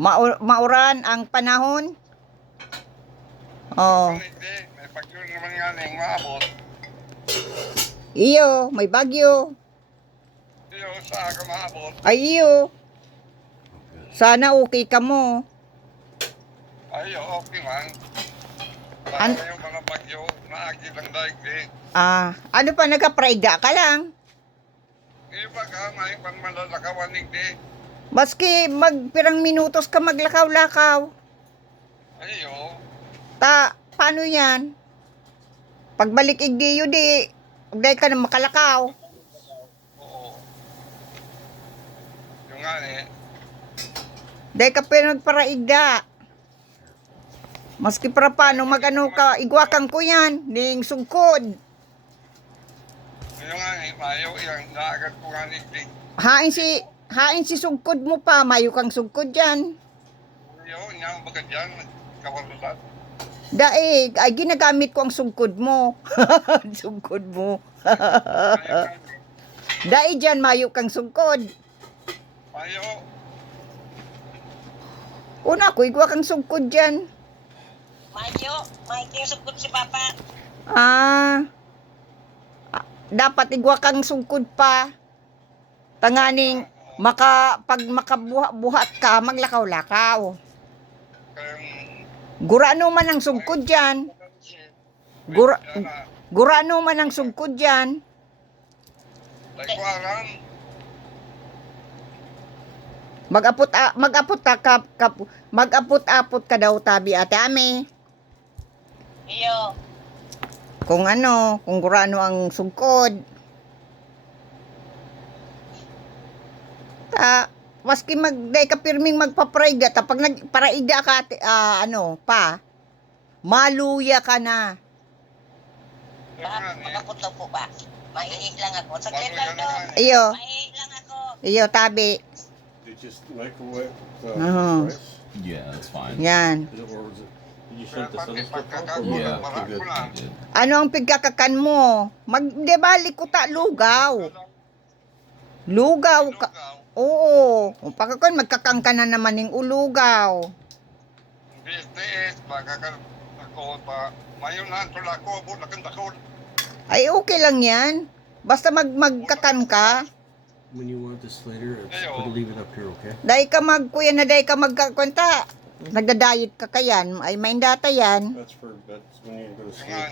Mauran ang panahon. Oh. Hindi, may bagyo naman nga na yung maabot. Iyo, may bagyo. Iyo, sa ka maabot. Ay, iyo. Sana okay ka mo. Ay, okay man. An- Para yung mga bagyo, naagi lang daigdig. Ano pa, nagka-prayga ka lang? Iba ka, may panmalalakawan hindi. Maski magpirang minutos ka maglakaw-lakaw. Ayo, Paano yan? Pagbalik igdiyo dahil ka na makalakaw. oo. Yung nga eh, Dahil ka pinagparaigda. Maski para paano magano ka, igwakan ko yan, ning sugkod. yung nga eh, mayo yan, naagad ko nga nigdig. Hain si sugkod mo pa, mayo kang sugkod dyan. Iyo, niyang bagad yan, kawalulat. Daig, ay ginagamit ko ang sugkod mo. Sugkod mo. Daig dyan, mayo kang sugkod. Mayo, Una ko, igwa kang sugkod dyan. May sugod si Papa. Dapat igwa kang sugkod pa. Tanganing, pag makabuhat ka, maglakaw-lakaw. kayong... Gurano man ang sugkod dyan. Gurano man ang sugkod dyan. Laikwaran, Mag-apot-apot ka daw tabi ate ame. Iyo. Kung gurano ang sugkod. Maski day ka pirming magpaprayga, pag nagparaiga ka, maluya ka na. Makapunta po ba? Maiig lang ako. Saglit lang daw. Iyo, Maiig lang ako. iyo tabi. You just microwave the Uh-huh. rice? Yeah, that's fine. Yan. Or is it, did you kaya shut this pati other stuff off? pagkakakulang, Yeah, marako good. lang. Good. Ano ang pigkakakan mo? Di balik ko lugaw. Lugaw ka. Oo. Kung pagkakon, magkakang ka na naman ng ulugaw. BSTS, ako pa. Mayon na, tula ko, bulakan dakol. Ay, okay lang yan. Basta magkakan ka. When you want this later, Ayo. leave it up here, okay? Dahil ka kuya na dahil ka magkakunta. Nagda-diet ka kayan. Ay, may data yan. That's when you go to Yung nga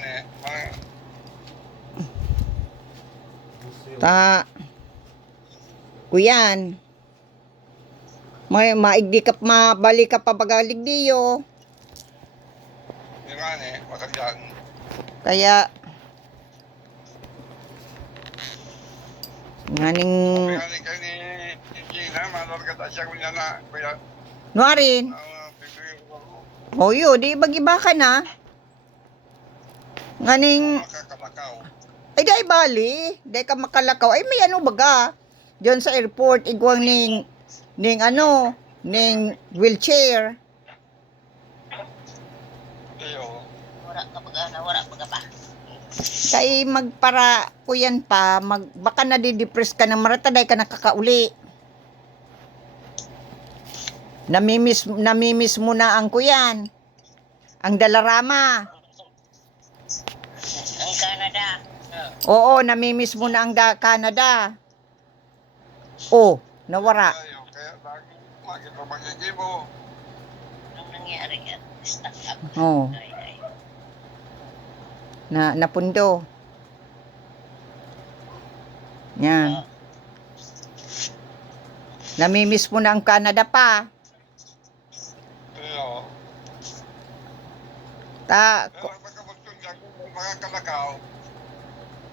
sleep. Ta. Kuyan. Maigdi ka, mabalik ka pa pagaligdiyo. yung nga makadyan. Kaya, nganing, Kaya ni kayo ni Gina, malargata siya kunya na, kuya. nuarin. Oyo, di bagi-iba ka na. Nganing, Makakalakaw. ay dahil bali, dahil ka makalakaw, ay may baga. Diyan sa airport, igwang ning wheelchair. Iyo. Wala ka ba? Kay magpara kuyan pa, baka nadidepress ka na marataday ka nakakauli. Namimiss mo na ang kuyan. Ang dalarama. Ang Canada. Oo, namimiss mo na ang Canada. Oh, nawara. Ayo, kaya lagi, lagi pa magigibo. Anong nangyari yan? Stuck up. Oh, Ay. napundo. Yan. Namimiss mo na ang Canada pa. Iyo. Ta, Pero pagkabagtong dyan, kung makakalakaw,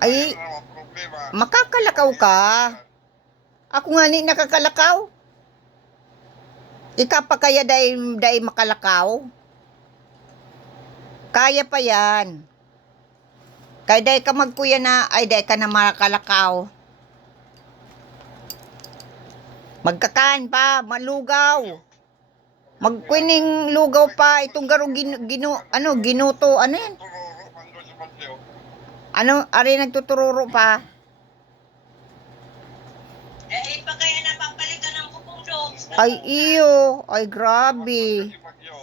ay, ano naman problema. makakalakaw ka. Ako nga ni nakakalakaw. Ika pa kaya dahil makalakaw? Kaya pa yan. Kaya dahil ka magkuya na, ay dahil ka na makalakaw. Magkakaan pa, malugaw. Magkwining lugaw pa, itong garo ginuto, ano yan? Tururo, mando si Mateo. Ari nagtutururo pa. Eh, pa kaya napapalitan ng bubong dog. Ay, iyo. Ay, grabe. Kasi bagyo.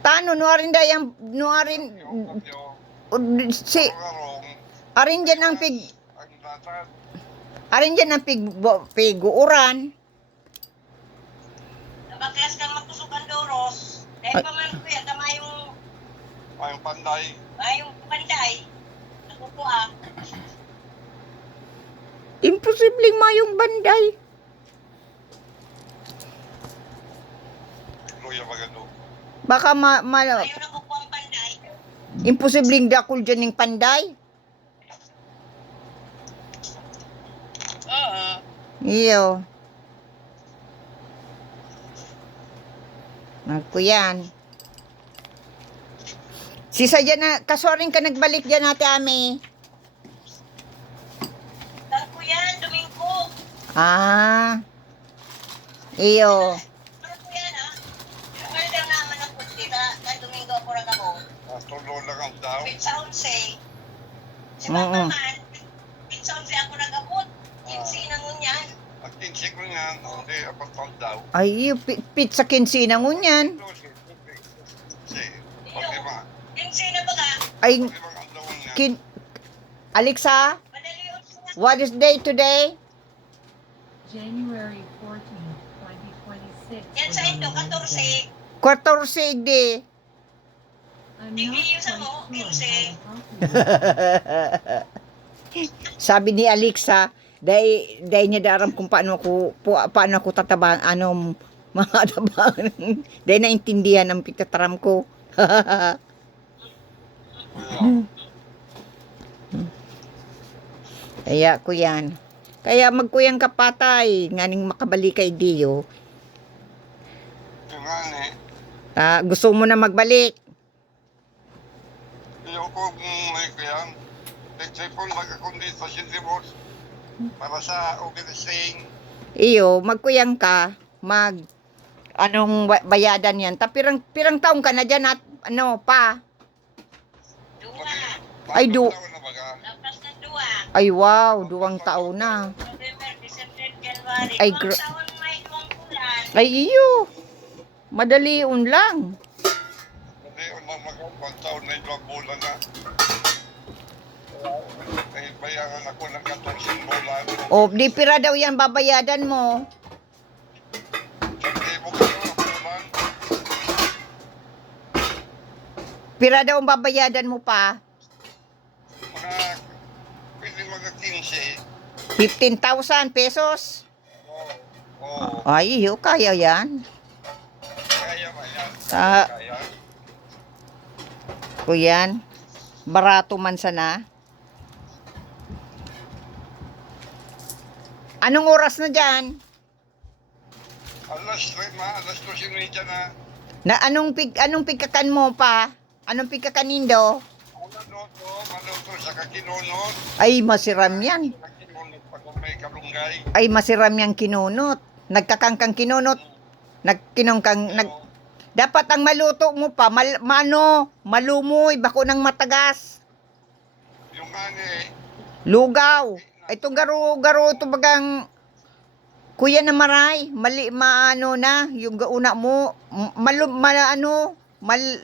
Tano, nuarin dayang, nuarin, Bagyo. si, Karong. arin dyan ang pig, Ang datat. arin dyan ang piguuran. Nabaklas kang magkusukan doros. Dahil pa man kuya, tama yung Mayong panday. panday. Nakukuha. Imposibleng mayong banday. Luya magano. Baka Ayaw nakukuha ang panday. imposibleng dakol dyan ng panday. Oo. Iyo. Ako yan. Sisa dyan na, kasuarin ka nagbalik dyan ate Ami. Saan ko yan? Domingo. Ah. Iyo. Ano ko yan ha? Ano lang naman ang puti na Domingo ako rin ako. Tulo lang ang daw. Pizza 11. Si Oo. Papa man, pizza 11 ako nagabot. 15 na ngun yan. Ang kinsik ko nga. Hindi, apat ang daw. Ay, iyo, pizza kinsi na ngunyan. Pag-lima. 15 na ba ka? Ay, Pag-lima ang daw nga. Alexa, Madali yun siya. what is day today? January 14, 2026. Yan sa Indo, 14. 14 de. I'm Hindi not yung sa mo, quite 15. sure how to help you. Sabi ni Alexa, dahil niya daram kung paano ako tatabang, mga tabang. Dahil naintindihan ang pitataram ko. Kaya ko yan. Kaya magkuyang kapatay, nganing makabalik kay Dio. Yung nga ni. Gusto mo na magbalik. Iyo ko may kayang. Teksipon magkakondisasyon si boss. Para sa organizing. Iyo, magkuyang ka, bayadan yan. Pirang taong ka na dyan at pa. Dua. Ay, na baga. Lapas na dua. Ay wow, 2 taon na. November, December, January. Ay, Ay, taon may 2 bulan. Ay iyo, madaliun lang. Hindi, unang mag-1 taon na yung bulan na. Ay, bayaran ako ng 14 bulan. O, di pira daw yan babayadan mo. Hindi mo kayo ang bulan. Pira daw ang babayadan mo pa. Pwede mga 15. 15,000 pesos. Oo. Ay, iyo, kaya yan. Kaya ba yan? Ah. Kaya. Kuyan, barato man sana. Anong oras na dyan? Alas 2:30 na. Na anong pigkakan mo pa? Anong pigkakan nindo? Maluto sa kakinunot. Ay, masiram yan. Kakinunot pa kung may kalunggay. Ay, masiram yang kinunot. Nagkakangkang kinunot. Dapat ang maluto mo pa, malumoy, bako ng matagas. Yung ani, Lugaw. Itong garo ito bagang kuya na maray, maano na, yung gauna mo, madali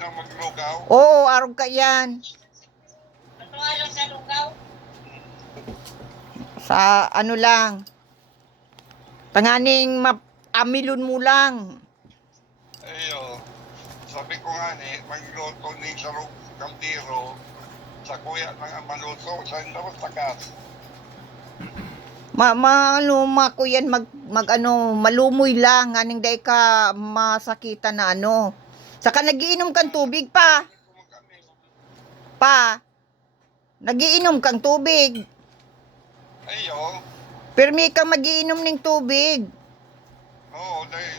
na maglugaw. oo, arog ka yan. Matualo sa lugaw. Sa ano lang, tanganing amilon mo lang. Ayo, sabi ko nga ni, magluto ni sa kaldero sa kuya ng maluto sa indawat takas. Kuyan malumoy lang, aning day ka masakitan na ano. Saka nagiinom kang tubig pa. Nagiinom kang tubig. Ayo, Permi ka magiinom ng tubig. oo, dahil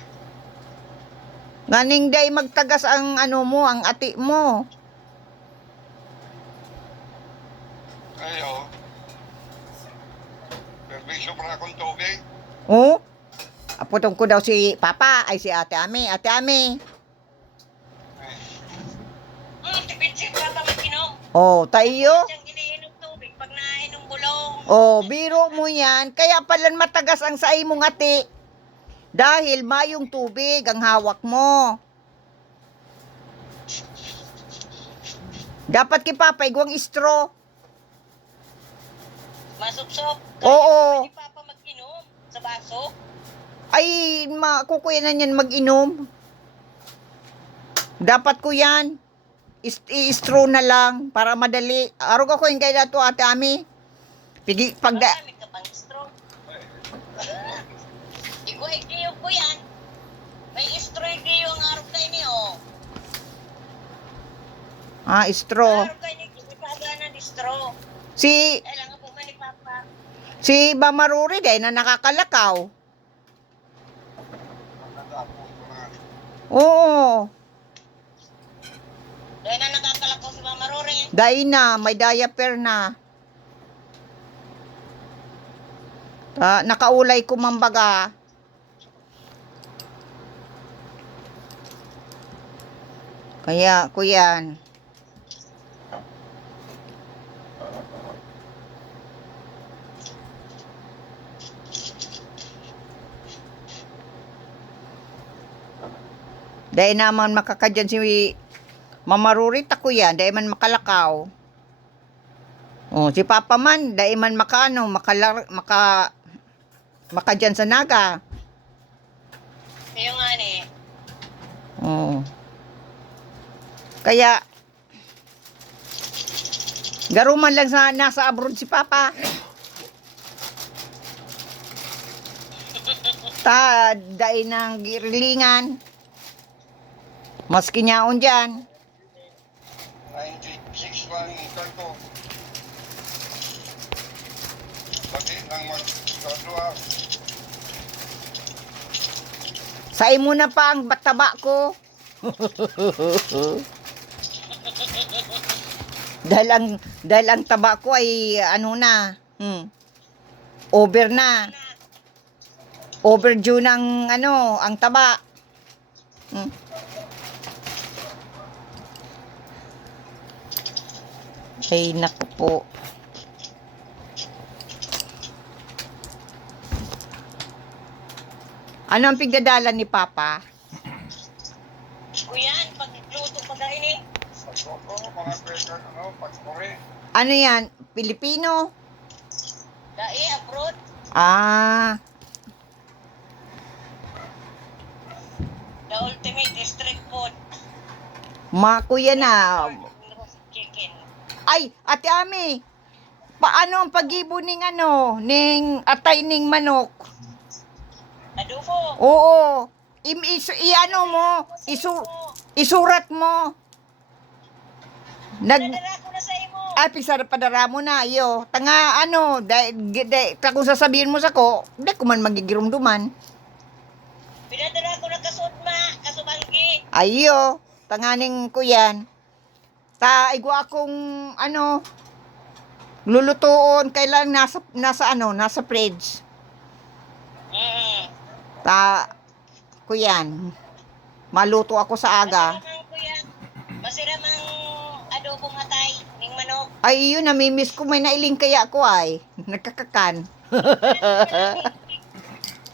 Nganing day magtagas ang ang ati mo. ayo. Permisyo para akong tubig. Oh? Apotong ko daw si Papa, ay si Ate Ami. Ate Ami. Tipid-sip ka ba mag-inom? Oh, tayo. Siyang iniinom tubig pag nainom bulong. Oh, biro mo yan. Kaya pala matagas ang sa imong ati. Dahil mayong tubig ang hawak mo. Dapat kipapay guwang straw. Masupsop. Oo. Hindi pa mag-inom sa baso. Ay, makukuyanan yan mag-inom. Dapat ko yan. I-straw na lang para madali. Arog ako yung kaya dato ate Ami. Magamit ka pang straw. Ikaw igiyo ko yan. May straw igiyo ang araw kayo niyo. Straw. Araw kayo niyo, ipaga na ni straw. Si Kailangan po man ni Papa. Bamaruri dahil na nakakalakaw. Maganda po ito na. Oo. Dahil na nakakalakaw si Mama Rory. Dahil na, may diaper na. Nakaulay ko mambaga. Kaya ko yan. Dahil naman makakadyan si Mamarurit ako yan, dahil man makalakaw. Oh, si Papa man, dahil man makadyan sa naga. Yung nga ni. Oh. Kaya, garuman lang sa nasa abroad si Papa. Dahil ng girilingan. Maski niyaon dyan. 96 lang ikan ko. Pati nang magkadua. Sa imo na pa ang taba ko. dahil ang taba ko ay ano na. Over na. Overdue ng ang taba. Ay, naku po. Ano ang pigdadala ni Papa? Kuyan, pagluto pa kayo ni. Pagkoko, mga pwede, pagkore. Ano yan? Pilipino? Dai, abroad. The ultimate street food. Kuya na. Chicken. Ay, Ate Ami. Paano ang pag-ibo ning ning atay ning manok? Adobo. Oo. Isurat mo. Nadala ko na sa imo. Pisar padara mo na, iyo. Tanga, kung sasabihin mo sa ko, hindi ko man magigirumduman. Pinadala ko na kasudma, kasubanggi. Ayo, tanganing ko yan. Igwa akong, lulutuon, kailan nasa fridge. Ko yan. Maluto ako sa aga. Masira mang adobong atay, ning manok. Ay, yun, namimiss ko, may nailing kaya ako ay. Nagkakakan.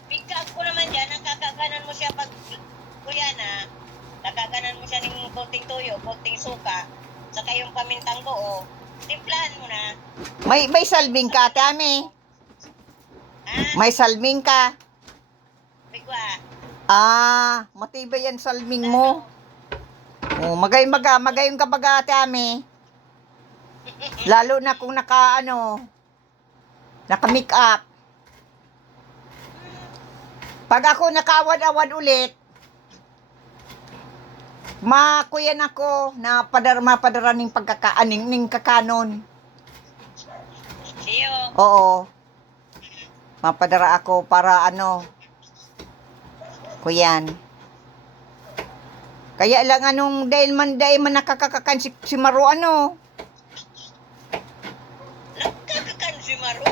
Bigkap ko naman dyan, nakakaganan mo siya pag, kuya na, nakaganan mo siya ng konting tuyo, konting suka, saka yung pamintang buo, timplahan mo na. May salming ka, Ate Ami. May salming ka. Bigwa. Matibay yan salming mo. Magayong ka baga, Ate Ami. Lalo na kung naka-make up. Pag ako nakaawad-awad ulit, makuyan ako na mapadara ning ning kakanon. Siyo. Oo. Mapadara ako para kuyan. Kaya lang dahil man nakakakakan si Maru Nagkakakan si Maru.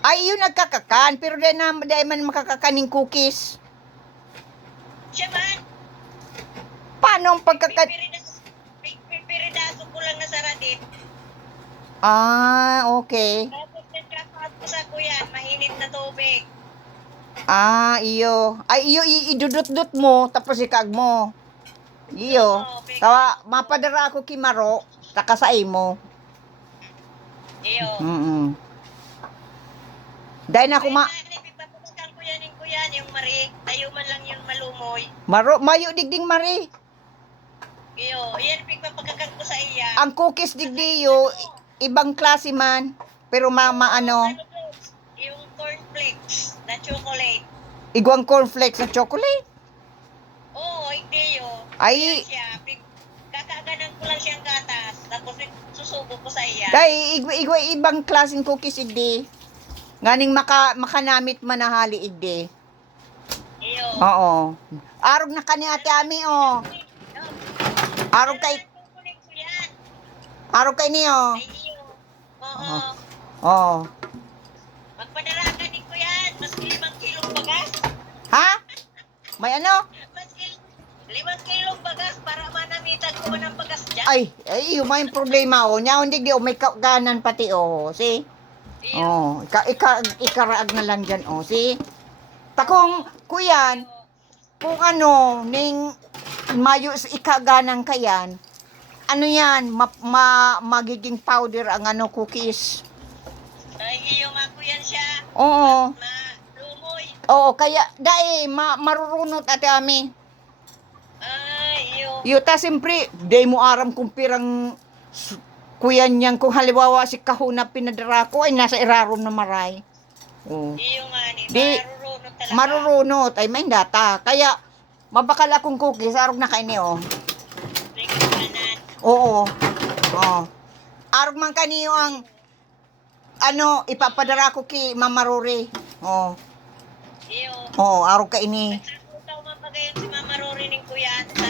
Ay, yun nagkakakan, pero dahil man makakakaning cookies. Siya man. Paano ang pagkakan... Pipiridaso ko lang na sa radit. Okay. Tapos nagkakad Basta ko yan, mainit na tubig. Ah, iyo. Ay, iyo, idudot-dot mo, tapos ikag mo. Iyo. Tawa, mapadara ako kimaro, takasay mo. Iyo. Dahil na ako Pagpapakan ko yan ko yan, yung mari. Tayo man lang yun malumoy. mayo digding mari. Iyo, yan pagpapakan ko sa iya. Ang cookies digdiyo, ibang klase man. Pero ano, Ano to? Yung cornflakes na chocolate. igwang cornflakes na chocolate. Oo, hindi yun. Ay, Yan siya. Kakaganan ko lang siyang gatas. Tapos susubo ko sa iya. dahil ibang klaseng cookies igdi. Nganing makanamit manahali igdi. Iyo. Oo. Arog na kani ate ami oh. Arog kay Kukunin ko yan. arog kay niyo. Ay, iyo. Oo. Oo. Magpadaragan din ko yan. Mas 5 kilong bagas. Ha? May ano? Mas 5 kilong bagas para manamitan ko ng bagas dyan. Ay, may problema oh. Nya hindi di may ganan pati oh. See? Iyo. Oh, ikaraag na lang dyan oh. See? Takong kuyan, kung ano, ning mayo sa ikaganang kayan, ano yan, magiging powder ang ano cookies. Ay, iyo nga ko yan siya. Oo. Malumoy. Oo, kaya dai marurunot ate ami. Ay, iyo. Yuta siyempre, day mo aram kung pirang kuyan niyang kung halimbawa si kahuna pinadara ko ay nasa irarom na maray. Oo. Iyo nga ni. Di- Marurunod talaga. Marurunot ay may data. Kaya mabakal akong cookies arog na kaini oh. Tingin kanan. Oo. Oh. Arog man kaniyo ang ano ipapadara ko ki Mama Rory. Oh. Iyo. Oo, arog ka ini. Nagkakutaw mapagayon si Mama Rory ning kuyan sa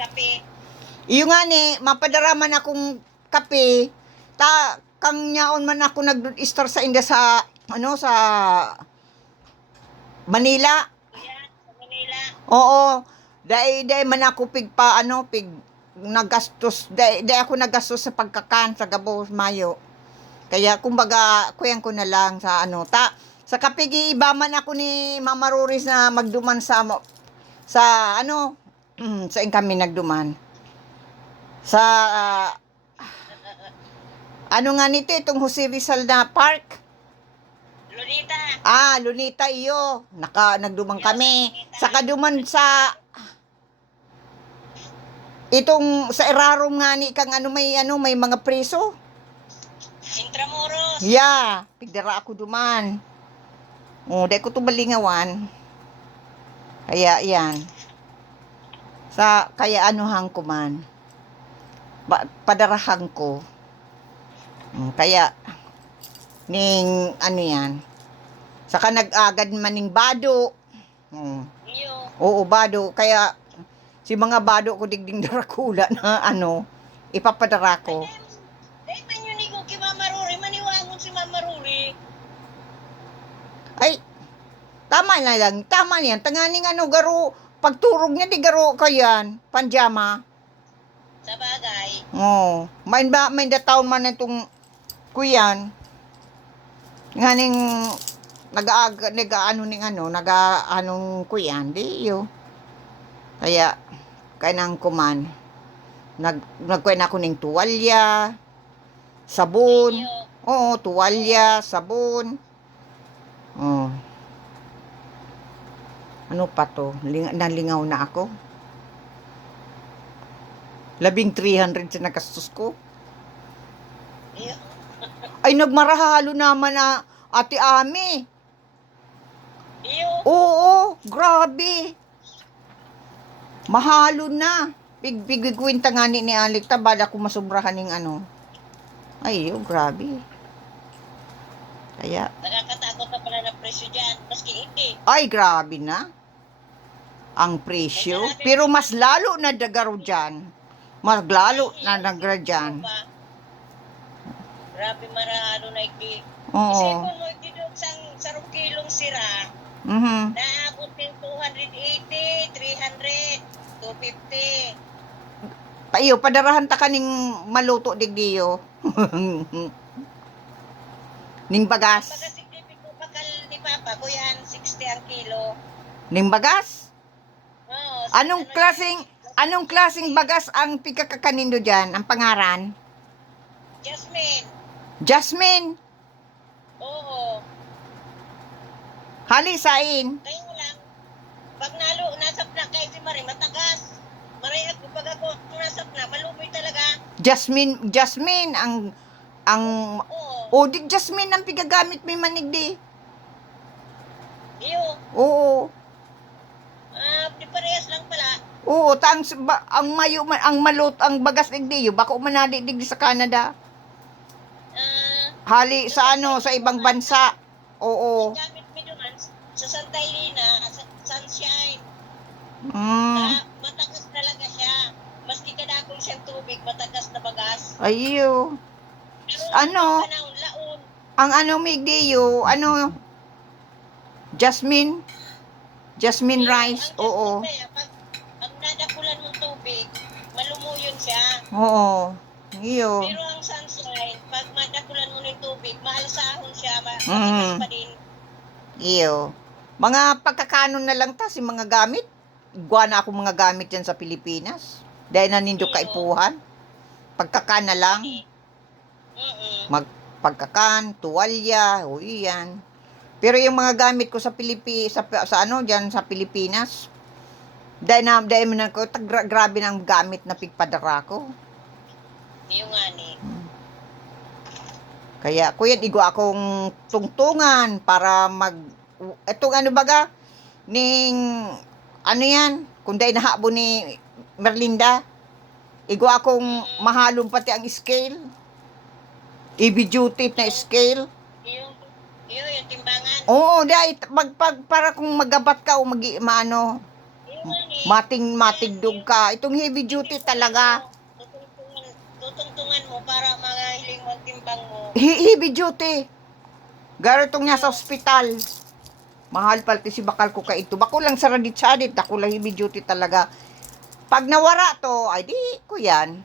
kape. Iyo nga ni, mapadara man akong kape, kang nyaon man ako nag-star sa inda sa, ano, sa Manila. Kuyan, sa Manila. Oo, dahil man ako nagastos, dahil ako nagastos sa pagkakan sa Gabo, Mayo. Kaya, kumbaga, kuyan ko na lang sa ano, sa kape, iba man ako ni Mama Roris na magduman sa ano, sa kami nagduman. Sa ano nga nito itong Jose Rizal na park? Lunita. Lunita iyo. Nagduman kami. Saka duman sa itong sa Irarom nga ni kang may mga preso. Intramuros. Yeah, pigdara ako duman. Dahil ko to balingawan. Kaya yan. Kaya anuhan ko man. Padarahan ko. Kaya ning ano yan. Saka nag-agad man ning bado. Iyo. Oo, bado. Kaya si mga bado ko digding darakula na ano, ipapadara ko. Dahil man yun ikaw kay Mama Rory, maniwangon si Mama Rory. Ay, tama na lang. Tama yan. Tanganing ano, garo, pagturog niya di garo kayan. Panjama. Sa bagay. May taon man itong kuyan. Nganing nag-aanong kuyan, di yo. Kaya, kanang kuman, nagkuyan ako ng tuwalya, sabon. Iyo. Oo, tuwalya, sabon. Ano pa to? Nalingaw na ako. 1,300 sa nagastos ko. Iyo. Ay, nagmarahalo naman na ate Ami. Iyo. Oo, grabe. Mahalo na. Bigwinta nga ni Alik, tabala ko masubrahan ng ano. Ay, grabe. Kaya, Nakakatakot na pala ng presyo dyan. Maski hindi. ay, grabe na. Ang presyo. Pero mas lalo na dagaro dyan. Mas lalo na dagaro dyan. Grabe marahalo na hindi. Oo. Isipon mo hindi doon sa kilong sira. Mhm. Naabot ng 280, 300, 250. Payo, padarahan ta kaning maluto digdiyo. Ning Baga bagas. siklipin ko bakal ni Papa, kuyan, 60 ang kilo. Ning bagas. Oo, Anong klaseng bagas ang pikakakanindo dyan? Ang pangaran? Jasmine. Jasmine. Oo. Halisain. Kaya lang, pag nasap na kay si Marie, matagas. Marie, ako pag ako nasap na, malumoy talaga. Jasmine ang Oo. di Jasmine ang pigagamit may manigdi. Iyo. Oo. Di parehas lang pala. Oo, ang mayo ang malot ang bagas digdiyo bako manadi digdi sa Canada. Hali sa sa ibang bansa. Oo. Gamit mo naman sa Santa Elena, sa Sunshine. Mm. Matagas talaga siya. Maski kadakong siyang tubig, matagas na bagas. Ayo. Pero Ano? panahon, laon. Ang migdiyo, Jasmine rice. Ang Oo. Jasmine, pag nadakulan mong tubig, malumuyon siya. Oo. Iyo. Pero ang Sunshine, pag madakulan mo ng tubig, maalsahon siya, matagas Mm. pa din. Iyo. Mga pagkakanon na lang ta si mga gamit. Igwa na ako mga gamit yan sa Pilipinas. Dahil nanindo Iyo. kaipuhan. Pagkakan na lang. Mm-mm. Pagkakan, tuwalya, o iyan. Pero yung mga gamit ko sa diyan sa Pilipinas, dahil mo na ko, grabe ng gamit na pigpadara ko. Iyo nga ni. Kaya, kuya, igo akong tungtungan para etong baga, yan, kung dahil nahabo ni Merlinda, igo akong mahalong pati ang scale. Heavy duty na scale. Iyo yung timbangan. Oo, dahil para kung magabat ka o Iyo nga ni. matigdog ka. Itong heavy duty talaga. Tutungtungan mo para magahiling mo ang timbang mo. Heavy duty. Garo itong nga sa ospital. Mahal palti si bakal ko ka ito. Bako lang sa radit-sadit. Ako lang heavy duty talaga. Pag nawara to, ay di ko yan.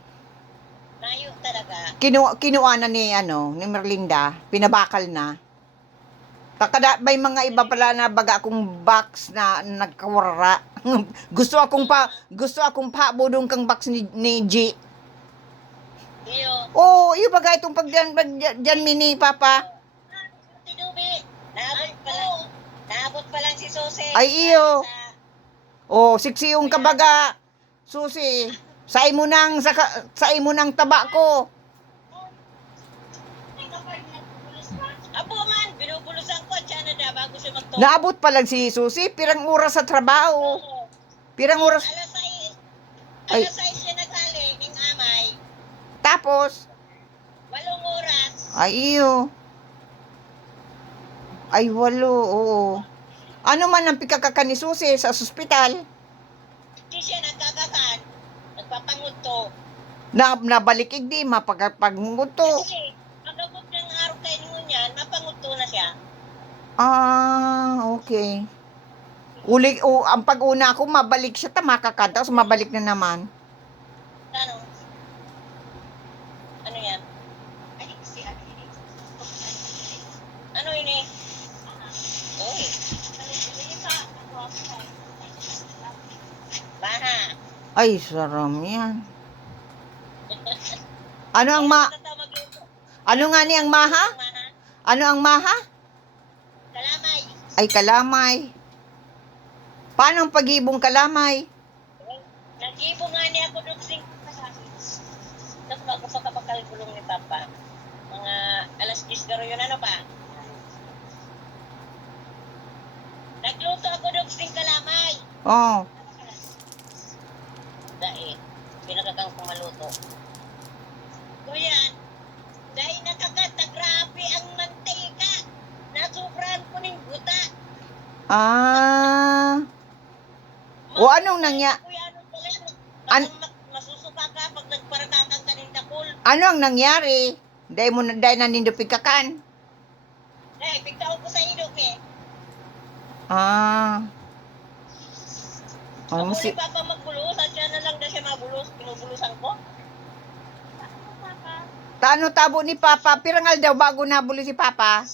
Layo talaga. Kinuha na ni Merlinda. Pinabakal na. May mga iba pala na baga akong box na nagkawara. gusto akong paabudong kang box ni G. Iyo. Oh, yung baga itong dyan mini papa. Tinubi. Naabot pa lang si Sose. Ay, iyo. Oh, siksi yung kabaga. Susi. Sa imo nang taba ko. Apo man, binubulusan ko at siya na bago siya magtulog. Naabot pa lang si Susi, pirang oras sa trabaho. Pirang oras. Ay. Alas 6 siya nagsaling ng amay. Tapos, 8 oras. ay iyo. Ay walo, oo. Ano man ang pikakakan ni Susi sa ospital? Hindi siya nagkakakan. Nagpapanguto. Nabalik di mapagpanguto. Kasi, pagkabot ng araw kayo ninyo yan, mapanguto na siya. Okay. Ang pag-una ko, mabalik siya, tamakakad, tapos mabalik na naman. Ano? Ano yan? Ano yun eh? Uy. Baha. Ay, saram yan. Ano nga ni ang maha? Ano ang maha? Kalamay. Ay, kalamay. Paano ang pag-ibong kalamay? Nag-ibo nga niya ako doon sing tapos bago pa kapakalbulong ni Papa. Mga alas 10 garo yun, ano ba? Nagluto ako doon sing kalamay. Oh. Dahil, pinakagang kumaluto. Kuya, dahil nakakata, grabe ang mantika. Nasubrahan ko ng buta. O anong nangyari? Kuya, anong pala? Masusuka ka pag nagparatakan ka ng dakol. Ano ang nangyari? Dahil nanindupig kakan. Dahil, pigtaon ko sa idok eh. Ako ni Si Papa magbulos, at siya na lang na siya mabulos, binubulusan ko. Taano tabo ni Papa? Pirangal daw bago nabulo si Papa.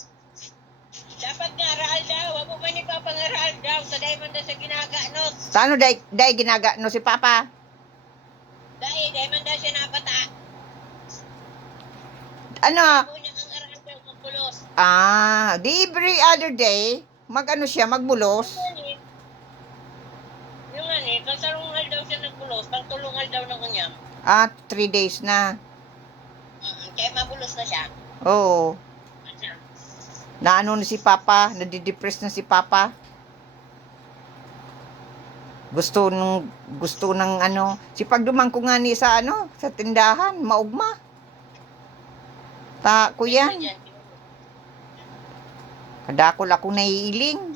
Dapat nga raal daw. Amo man ni Papa nga raal daw. Sa dahil man daw sa ginaganot. Taano day ginaga no si Papa? Dahil man daw siya napata. Ano? Ako niya ang aral daw magpulos. Di every other day, mag-ano siya, magbulos. Yung ani, kasarungal daw siya nagpulos. Pagtulungal daw ng kunyam. 3 days na. Kaya mabulos na siya. Oo. Naano na si Papa, nadidepress na si Papa. Gusto ng ano, si pagdumang ko nga ni sa ano, sa tindahan, maugma. Ta, kuya, kadakol ako naiiling.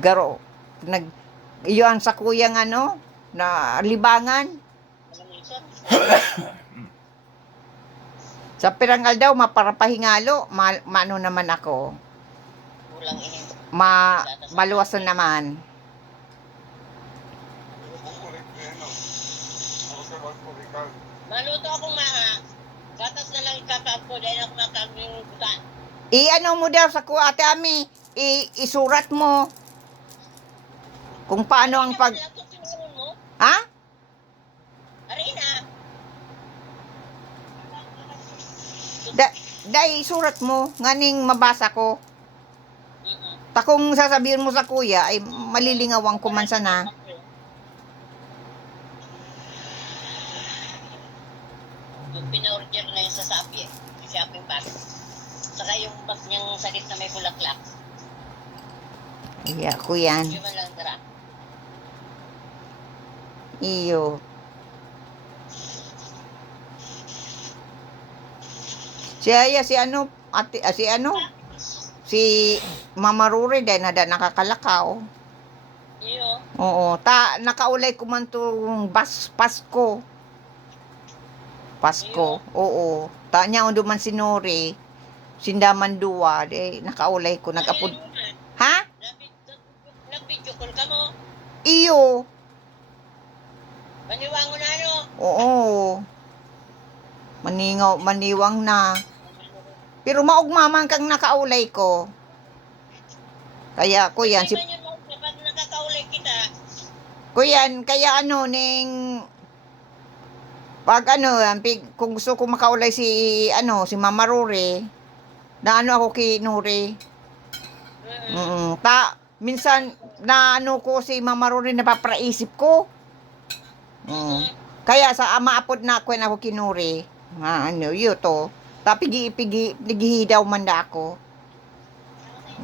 Garo, iyon sa kuyang ano, na libangan. Sa pirangal daw, maparapahingalo, maano naman ako. Kulang ini. Maluwasan naman. Maluto akong maha. Gatas na lang ikakaab ko dahil ako makaging buta. I-ano mo daw sa Ate Ami, isurat mo kung paano ang pag... Mo? Ha? Arina. Dahil isurat mo, nganing mabasa ko. Takong sasabihin mo sa kuya, ay malilingawang kumansa na. Yung pina-order na yun sa Shopee, yung shopping bag. Saka yung bag niyang salit na may bulaklak. Iya, kuyan. Yung man lang dara. Iyo. Si ano, si Mama Ruri dahil nakakalakaw. Iyo. Oo, nakaulay ko man tong Pasko. Oo. Niya undo man si Nori, sindaman duwa, nakaulay ko, nag-apod. Ha? Nag-video call ka mo. Iyo. Maniwango na ano. Oo. Maniwang na. Pero maugmaman kang nakaulay ko. Kaya, kuyan, Hindi man yun mo, kapag nakakaulay kita, kuyan, kaya ano, pag ano, kung gusto ko makaulay si Mama Ruri, na ano ako kay Nuri. Minsan, na ano ko si Mama Ruri, napapraisip ko. Kaya sa maapod na ako na ako kay Nuri. Yun to. Pigi daw man na ako.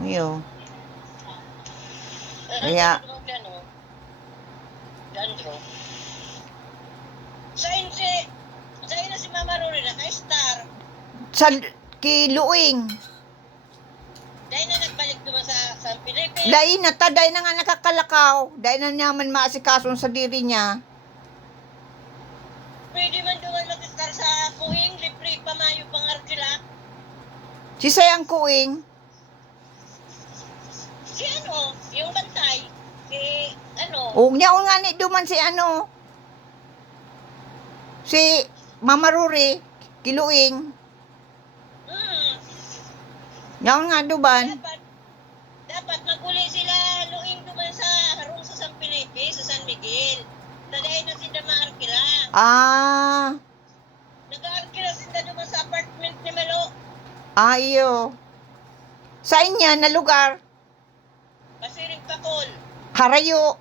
Yun. Kaya, Dandro. Sa'yo na si Mama Rory na ka-star. Kiluing. Dahil na nagbalik naman sa San Felipe. Dahil na nga nakakalakaw. Dahil na naman maasikason sa diri niya. Pwede man duman mag-star sa Kuing, libre pamayo pang arkila. Si Sayang Kuing. Si ano, yung bantay. Si ano. Niya nga ni duman si si Mama Ruri, Kiluing. Niya nga duman. Dapat maguli sila luing duman sa harong sa San Felipe, sa San Miguel. Dahil na sila maarkila. Nag-aarkila sila duman sa apartment ni Melo. Iyo. Sa inya na lugar? Pasiring Pakol. Harayo.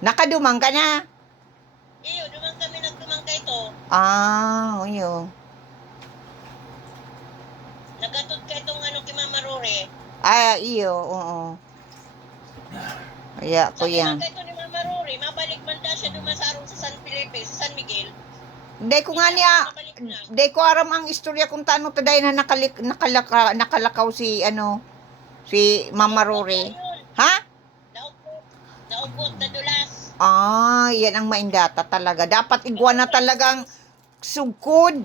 Nakadumang ka na? Iyo, dumang kami nagdumang ka ito. Iyo. Nagatod ka itong ano kay Mama Rory. Iyo, oo. Kaya, kuya. Sabi ka ito ni Mama Rory, mabalik man daw siya duman sa arong sa San Felipe, sa San Miguel. Day ko nga niya, day ko aram ang istorya kung taano taday na nakalakaw si Mama Rory. Ha? Naupot na dulas. Yan ang maindata talaga. Dapat igwa na talagang sugkod.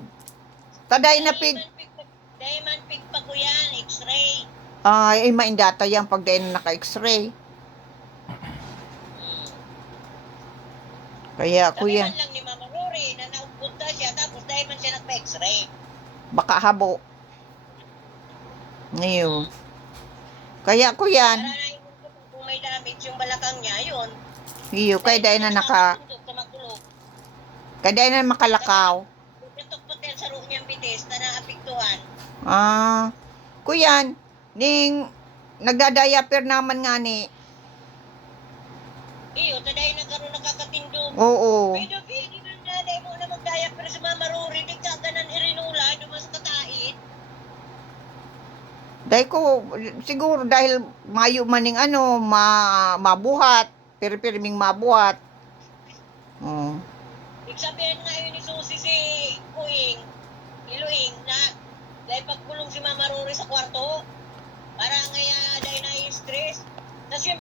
Taday na Diamond pig pa ko yan, x-ray. ay maindata yan pag day na naka-x-ray. Kaya, kuya. Sabi man lang ni Mama Rory na naupot siya nagpa-x-ray. Baka habo. Ngayon. Kaya ko yan. Para na yung kung may damage yung balakang niya, yun. Iyo, kaya dahil na Sa makulog. kaya dahil na makalakaw. Natukpot yan sa roon niyang bitis na naapiktuhan. Kuyan, ning nagdadiaper naman nga ni. Iyo, taday nagkaroon nakakatindog. Oo. Pero pili ng daday mo na mag-diaper sa Mama Rory, di ka ganan irinula, dumas katain. Dahil ko, siguro dahil mayo maning mabuhat. Piri-piriming mabuhat. Oh. Ibig sabihin nga yun ni Susi si Kuing, Iluing, na dahil pagkulong si Mama Rory sa kwarto, para ngaya dahil na-stress. Tapos yung